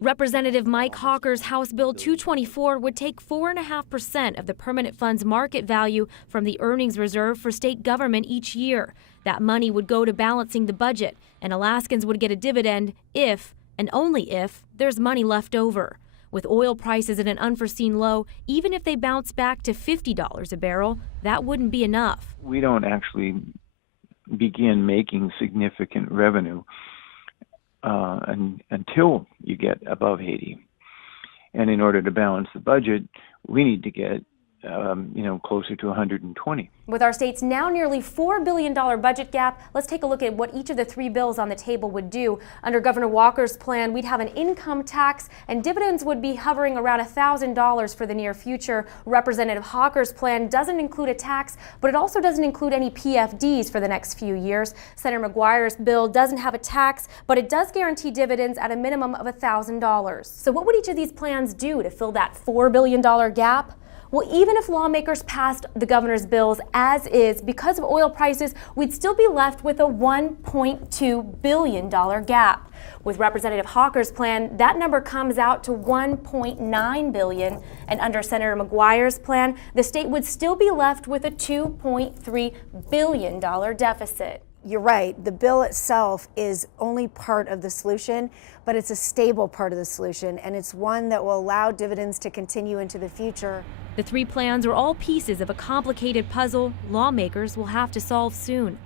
Representative Mike Hawker's House Bill 224 would take 4.5% of the permanent fund's market value from the earnings reserve for state government each year. That money would go to balancing the budget, and Alaskans would get a dividend if, and only if, there's money left over. With oil prices at an unforeseen low, even if they bounce back to $50 a barrel, that wouldn't be enough. We don't actually begin making significant revenue until you get above 80. And in order to balance the budget, we need to get closer to 120. With our state's now nearly $4 billion budget gap, let's take a look at what each of the three bills on the table would do. Under Governor Walker's plan, we'd have an income tax, and dividends would be hovering around $1,000 for the near future. Representative Hawker's plan doesn't include a tax, but it also doesn't include any PFDs for the next few years. Senator McGuire's bill doesn't have a tax, but it does guarantee dividends at a minimum of $1,000. So what would each of these plans do to fill that $4 billion gap? Well, even if lawmakers passed the governor's bills as is, because of oil prices, we'd still be left with a $1.2 billion gap. With Representative Hawker's plan, that number comes out to $1.9 billion, and under Senator McGuire's plan, the state would still be left with a $2.3 billion deficit. You're right, the bill itself is only part of the solution, but it's a stable part of the solution, and it's one that will allow dividends to continue into the future. The three plans are all pieces of a complicated puzzle lawmakers will have to solve soon.